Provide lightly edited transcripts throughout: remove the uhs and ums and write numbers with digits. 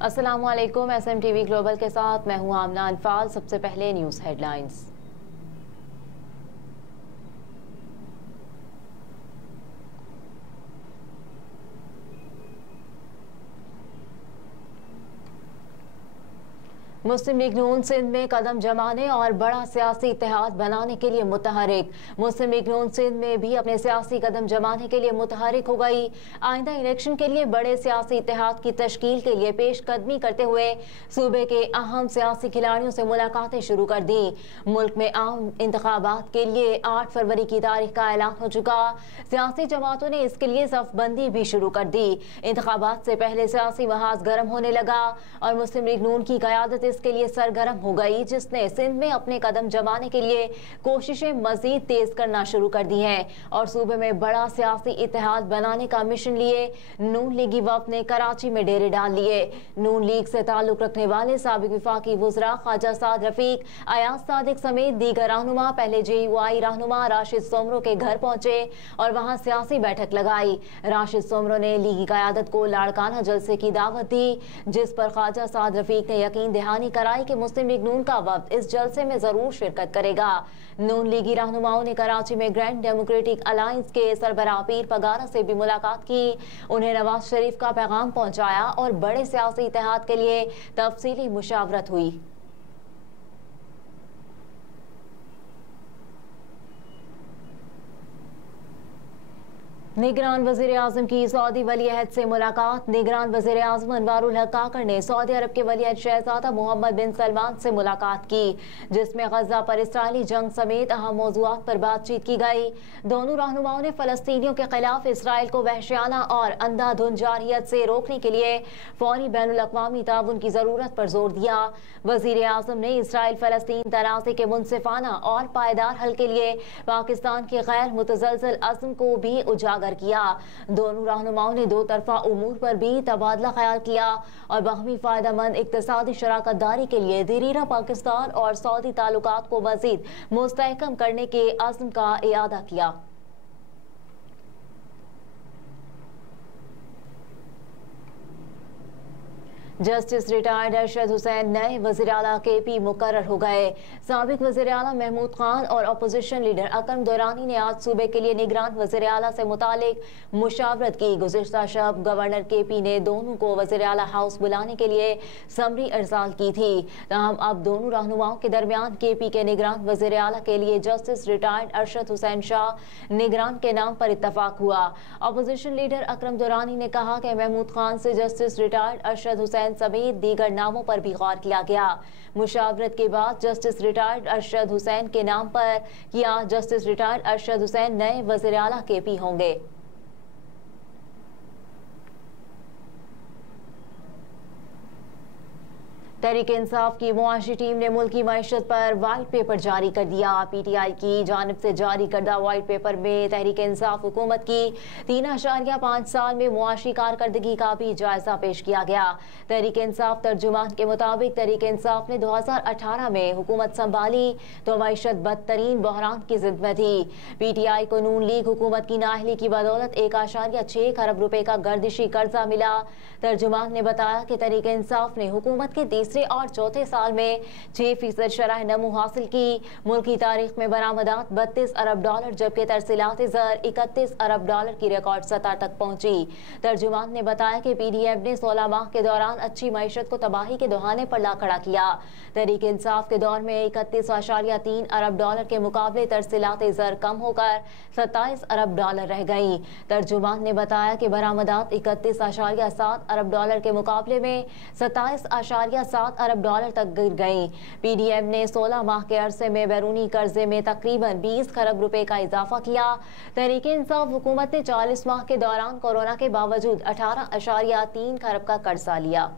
अस्सलामुअलैकुम। SMTV global के साथ मैं हूं आमना अनफाल। सबसे पहले न्यूज़ हेडलाइंस। मुस्लिम लीग नून सिंध में कदम जमाने और बड़ा सियासी इत्तेहाद बनाने के लिए मुतहरिक। मुस्लिम लीग नून सिंध में भी अपने सियासी कदम जमाने के लिए मुतहरिक हो गई। आइंदा इलेक्शन के लिए बड़े सियासी इत्तेहाद की तश्कील के लिए पेशकदमी करते हुए सूबे के अहम सियासी खिलाड़ियों से मुलाकातें शुरू कर दी। मुल्क में आम इंतखाबात के लिए 8 फरवरी की तारीख का ऐलान हो चुका। सियासी जमातों ने इसके लिए सफबंदी भी शुरू कर दी। इंतखाबात से पहले सियासी महाज गर्म होने लगा और मुस्लिम लीग नून की क़यादत इसके लिए सरगर्म हो गई, जिसने सिंध में अपने कदम जमाने के लिए कोशिशें मजीद तेज करना शुरू कर दी हैं और सूबे में बड़ा सियासी इत्तेहाद बनाने का मिशन लिए नून लीगी वफ़द ने कराची में डेरे डाल लिए। नून लीग से ताल्लुक रखने वाले साबिक विफाकी वुज़रा ख्वाजा साद रफीक, अयाज सादिक समेत दीगर रहनुमा पहले JUI रहनुमा राशिद सोमरो के घर पहुंचे और वहां सियासी बैठक लगाई। राशिद सोमरो ने लीगी क़यादत को लाड़काना जलसे की दावत दी, जिस पर ख्वाजा साद रफीक ने यकीन दहानी कराई कि मुस्लिम लीग नून का वफ्द इस जलसे में जरूर शिरकत करेगा। नून लीगी रहनुमाओं ने कराची में ग्रैंड डेमोक्रेटिक अलायंस के सरबराह पीर पगारा से भी मुलाकात की। उन्हें नवाज शरीफ का पैगाम पहुंचाया और बड़े सियासी इत्तेहाद के लिए तफसीली मुशावरत हुई। निगरान वज़ीर आज़म की सऊदी वलीअहद से मुलाकात। निगरान वज़ीर आज़म अनवारुल हक काकड़ ने सऊदी अरब के वलीअहद शहज़ादा मोहम्मद बिन सलमान से मुलाकात की, जिसमें गज़ा पर इसराइली जंग समेत अहम मौज़ूआत पर बातचीत की गई। दोनों रहनुमाओं ने फ़लस्तीनियों के खिलाफ इसराइल को वहशियाना और अंधाधुंध जारहियत से रोकने के लिए फौरी बैनुल-अक़वामी ताउन की ज़रूरत पर जोर दिया। वज़ीर आज़म ने इसराइल फ़लस्तीन तनाज़े के मुनसिफ़ाना और पायदार हल के लिए पाकिस्तान के गैर मुतज़लज़ल अज़्म को भी उजागर किया। दोनों रहनुमाओं ने दो तरफा उमूर पर भी तबादला ख्याल किया और बाहमी फायदेमंद इक़्तिसादी शराकत दारी के लिए दीरीना पाकिस्तान और सऊदी ताल्लुकात को मज़ीद मुस्तहकम करने के अज़्म का इआदा किया। जस्टिस रिटायर्ड अरशद हुसैन नए वज़ीर आला KP मुकर्रर हो गए। साबिक वज़ीर आला महमूद खान और अपोजिशन लीडर अकरम दुरानी ने आज सूबे के लिए निगरान वज़ीर आला से मुतालिक मुशावरत की। गुज़िश्ता शब गवर्नर KP ने दोनों को वज़ीर आला हाउस बुलाने के लिए समरी अर्साल की थी। ताहम अब दोनों रहनुमाओं के दरमियान KP के निगरान वज़ीर आला के लिए जस्टिस रिटायर्ड अरशद हुसैन शाह निगरान के नाम पर इत्तफाक हुआ। अपोजिशन लीडर अकरम दुरानी ने कहा कि महमूद खान से जस्टिस रिटायर्ड अरशद हुसैन समेत दीगर नामों पर भी गौर किया गया। मुशावरत के बाद जस्टिस रिटायर्ड अरशद हुसैन के नाम पर किया। जस्टिस रिटायर्ड अरशद हुसैन नए वज़ीर आला KP होंगे। तहरीक इंसाफ की मुआशी टीम ने मुल्की मईशत पर वाइट पेपर जारी कर दिया। PTI की जानिब से जारी करदा वाइट पेपर में तहरीक इंसाफ हुकूमत की 3.5 साल में मुआशी कारकर्दगी का भी जायजा पेश किया गया। तहरीक इंसाफ तर्जुमान के मुताबिक तहरीक इंसाफ ने 2018 में हुकूमत संभाली तो मईशत बदतरीन बहरान की जिद में थी। PTI को नून लीग हुकूमत की नाअहली की बदौलत 1.6 खरब रुपए का गर्दिशी कर्जा मिला। तर्जुमान ने बताया कि तहरीक इंसाफ ने हुकूमत के तीसरे और चौथे साल में 6% शरह नमू हासिल की। मुल्की तारीख में बरामदात $32 अरब, जबकि तरसीलात ज़र $31 अरब की रिकॉर्ड सतह तक पहुंची। तर्जुमान ने बताया कि PDF ने 16 माह के दौरान अच्छी मईशत को तबाही के दहाने पर ला खड़ा किया। तहरीक इंसाफ के दौर में $31.3 अरब के मुकाबले तरसीलात ज़र कम होकर $27 अरब रह गई। तर्जुमान ने बताया कि बरामदात $31.7 अरब के मुकाबले में $27.7 अरब तक गिर गई। PDF ने 16 माह के अरसे में बैरूनी कर्जे में तकरीबन 20 खरब रुपए का इजाफा किया। तहरीक इंसाफ हुकूमत ने 40 माह के दौरान कोरोना के बावजूद 18.3 खरब का कर्जा लिया।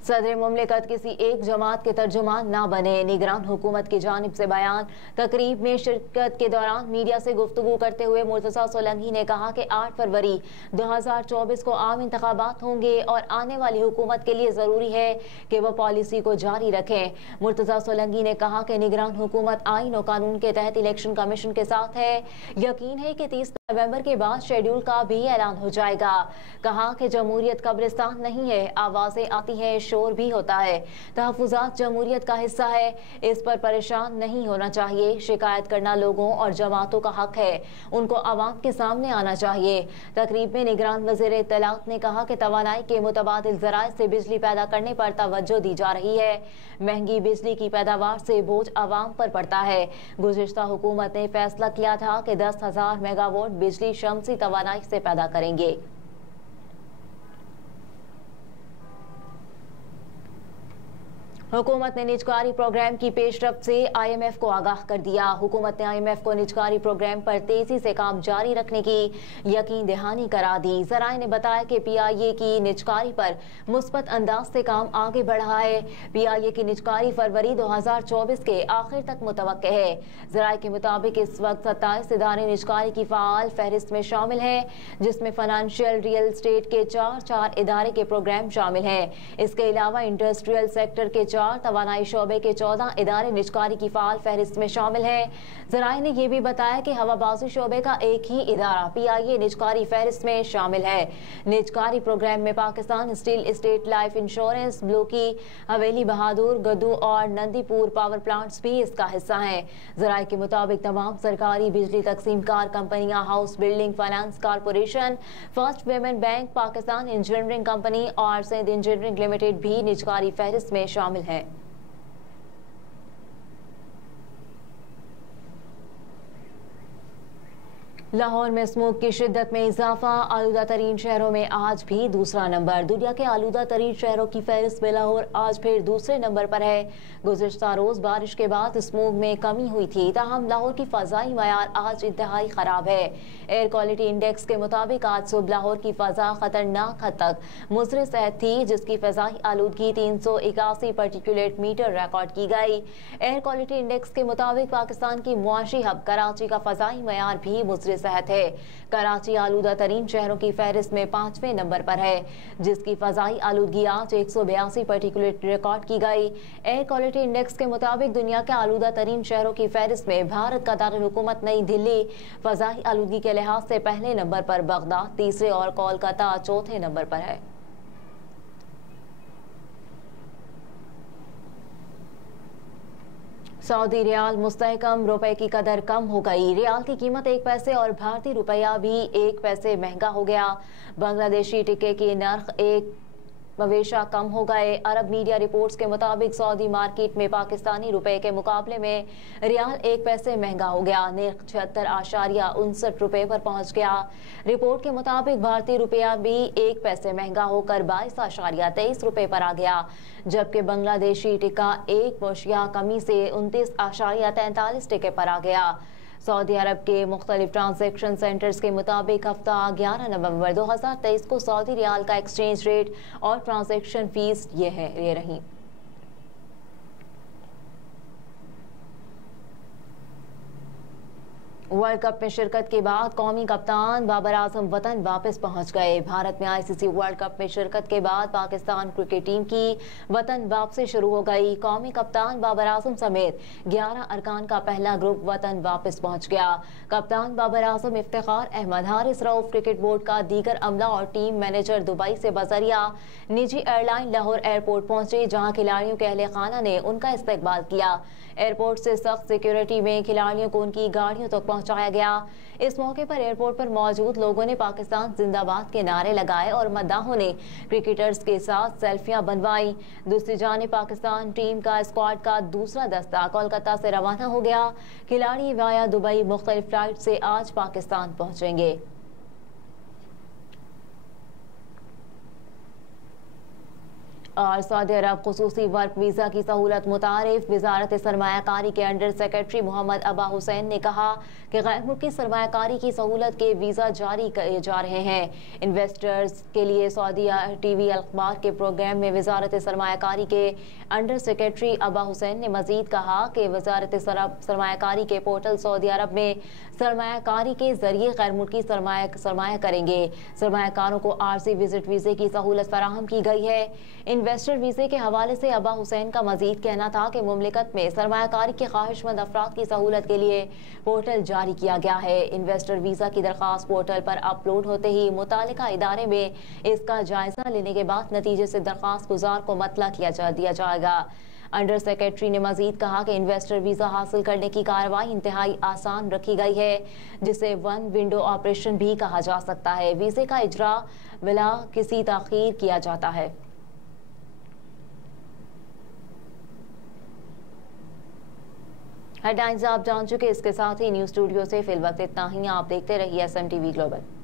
सदर मुमलिकत किसी एक जमात के तर्जुमान ना बने, निगरान हुकूमत की जानिब से बयान। तकरीब में शिरकत के दौरान मीडिया से गुफ्तगू करते हुए मुर्तज़ा सोलंकी ने कहा कि 8 फरवरी 2024 को आम इंतखाबात होंगे और आने वाली हुकूमत के लिए ज़रूरी है कि वह पॉलिसी को जारी रखें। मुर्तज़ा सोलंकी ने कहा कि निगरान हुकूमत आइन और कानून के तहत इलेक्शन कमीशन के साथ है। यकीन है कि 30 नवंबर के बाद शेड्यूल का भी ऐलान हो जाएगा। कहा कि जमहूरियत कब्रिस्तान नहीं है, आवाजें आती हैं, शोर भी होता है। तहफ़्फ़ुज़ात जमहूरियत का हिस्सा है, इस पर परेशान नहीं होना चाहिए। शिकायत करना लोगों और जमातों का हक है, उनको आवाम के सामने आना चाहिए। तकरीब में निगरान वज़ीर इत्तलात ने कहा कि तवानाई के मुतबादिल ज़राए से बिजली पैदा करने पर तवज्जो दी जा रही है। महंगी बिजली की पैदावार से बोझ आवाम पर पड़ता है। गुज़िश्ता हुकूमत ने फैसला किया था कि 10,000 मेगावाट बिजली शमसी तवानाई से पैदा करेंगे। हुकूमत ने निजकारी प्रोग्राम की पेशरफ्त से IMF को आगाह कर दिया। हुकूमत ने IMF को निजकारी प्रोग्राम पर तेजी से काम जारी रखने की यकीन दहानी करा दी। ज़राए ने बताया कि PIA की निजकारी पर मुस्बत अंदाज से काम आगे बढ़ रहा है। PIA की निजकारी फरवरी 2024 के आखिर तक मुतवक्के है। ज़राए के मुताबिक इस वक्त 27 इदारे निजकारी की फ़ाल फहरिस्त में शामिल हैं, जिसमें फाइनेंशियल, रियल स्टेट के 4 इदारे के प्रोग्राम शामिल हैं। इसके अलावा इंडस्ट्रियल सेक्टर के 4, तवानाई शोबे के 14 इदारे निजकारी की फाल फहरिस्त में शामिल हैं। ज़राए ने यह भी बताया कि हवाबाजी शोबे का एक ही इदारा PIA निजकारी फहरिस्त में शामिल है। निजकारी प्रोग्राम में Pakistan steel estate life insurance, blue की हवेली, बहादुर, गद्दू और नंदीपुर पावर प्लांट्स भी इसका हिस्सा हैं। ज़राए के मुताबिक तमाम सरकारी बिजली तकसीमकार कंपनियां, house building finance corporation, first payment bank, Pakistan engineering company और सिंध इंजीनियरिंग लिमिटेड भी निजकारी फहरिस्त में शामिल है। लाहौर में स्मोक की शिद्दत में इजाफा, आलूदा तरीन शहरों में आज भी दूसरा नंबर। दुनिया के आलूदा तरीन शहरों की फहरिस्त में लाहौर आज फिर दूसरे नंबर पर है। गुज़िश्ता रोज बारिश के बाद स्मोक में कमी हुई थी, ताहम लाहौर की फ़ज़ाई मयार आज इंतहाई ख़राब है। एयर क्वालिटी इंडेक्स के मुताबिक आज सुबह लाहौर की फ़ज़ा ख़तरनाक हद तक मुज़र सेहत थी, जिसकी फ़ज़ाई आलूदगी 381 पार्टिकुलेट मीटर रिकॉर्ड की गई। एयर क्वालिटी इंडेक्स के मुताबिक पाकिस्तान की मुआशी हब कराची का फ़ज़ाई मयार भी मुज़र सेहत है। कराची आलूदा तरीन शहरों की फहरिस्त में 5वें नंबर पर है, जिसकी फ़ज़ाई आलूदगी आज 182 पार्टिकुलेट रिकॉर्ड की गई। एयर क्वालिटी इंडेक्स के मुताबिक दुनिया के आलूदा तरीन शहरों की फहरिस्त में भारत का दारुल हुकूमत नई दिल्ली फ़ज़ाई आलूदगी के लिहाज से पहले नंबर पर, बगदाद तीसरे और कोलकाता चौथे नंबर पर है। सऊदी रियाल मुस्तहकम, रुपए की कदर कम हो गई। रियाल की कीमत 1 पैसे और भारतीय रुपया भी 1 पैसे महंगा हो गया। बांग्लादेशी टिक्के की नर्ख 1 मवेशा कम हो गए। अरब मीडिया रिपोर्ट्स के मुताबिक सऊदी मार्केट में पाकिस्तानी रुपए के मुकाबले में रियाल 1 पैसे महंगा हो गया। निर्ख 76.59 रुपए पर पहुंच गया। रिपोर्ट के मुताबिक भारतीय रुपया भी 1 पैसे महंगा होकर 22.23 रुपए पर आ गया, जबकि बांग्लादेशी टिक्का 1 पौशिया कमी से 29.43 टिके पर आ गया। सऊदी अरब के मुख्तलिफ ट्रांजैक्शन सेंटर्स के मुताबिक हफ्ता 11 नवंबर 2023 को सऊदी रियाल का एक्सचेंज रेट और ट्रांजैक्शन फीस ये रही। वर्ल्ड कप में शिरकत के बाद कौमी कप्तान बाबर आजम वतन वापस पहुंच गए। भारत में ICC वर्ल्ड कप में शिरकत के बाद पाकिस्तान क्रिकेट टीम की वतन वापसी शुरू हो गई। कौमी कप्तान बाबर आजम समेत 11 अरकान का पहला ग्रुप वतन वापस पहुंच गया। कप्तान बाबर आजम, इफ्तिखार अहमद, हारिस रऊफ, क्रिकेट बोर्ड का दीगर अमला और टीम मैनेजर दुबई से बजरिया निजी एयरलाइन लाहौर एयरपोर्ट पहुंचे, जहां खिलाड़ियों के अहले खाना ने उनका इस्तकबाल किया। एयरपोर्ट से सख्त सिक्योरिटी में खिलाड़ियों को उनकी गाड़ियों तक पहुंचाया गया। इस मौके पर एयरपोर्ट पर मौजूद लोगों ने पाकिस्तान जिंदाबाद के नारे लगाए और मद्दाहों ने क्रिकेटर्स के साथ सेल्फियां बनवाई। दूसरी जानिब पाकिस्तान टीम का स्क्वाड का दूसरा दस्ता कोलकाता से रवाना हो गया। खिलाड़ी वाया दुबई मुख्तलिफ फ्लाइट से आज पाकिस्तान पहुंचेंगे। और सऊदी अरब खुसूसी वर्क वीज़ा की सहूलत मुतारिफ। वजारत सरमायाकारी के अंडर सेक्रेटरी मोहम्मद अबा हुसैन ने कहा कि गैर मुल्की सरमायाकारी की सहूलत के वीज़ा जारी किए जा रहे हैं। इन्वेस्टर्स के लिए सऊदी टीवी अखबार के प्रोग्राम में वजारत सरमायाकारी के अंडर सेक्रेटरी अबा हुसैन ने मजीद कहा कि वजारत सरमायाकारी के पोर्टल सऊदी अरब में सरमायाकारी के जरिए गैर मुल्की सरमाया करेंगे। सरमायाकारों को आरजी विजिट वीज़े की सहूलत फराहम की गई है। इन्वेस्टर वीज़े के हवाले से अबा हुसैन का मजीद कहना था कि मुमलिकत में सरमायाकारी के ख्वाहिशमंद अफराद की सहूलत के लिए पोर्टल जारी किया गया है। इन्वेस्टर वीज़ा की दरख्वास्त पोर्टल पर अपलोड होते ही मुतालिका इदारे में इसका जायजा लेने के बाद नतीजे से दरख्वास्त गुजार को मतला दिया जाएगा। अंडर सेक्रेटरी ने मजीद कहा कि इन्वेस्टर वीज़ा हासिल करने की कार्रवाई इंतहाई आसान रखी गई है, जिसे वन विंडो ऑपरेशन भी कहा जा सकता है। वीज़े का इजरा बिला किसी ताखीर किया जाता है। हेडलाइंस आप जान चुके, इसके साथ ही न्यूज़ स्टूडियो से फिल वक्त इतना ही। आप देखते रहिए SMTV ग्लोबल।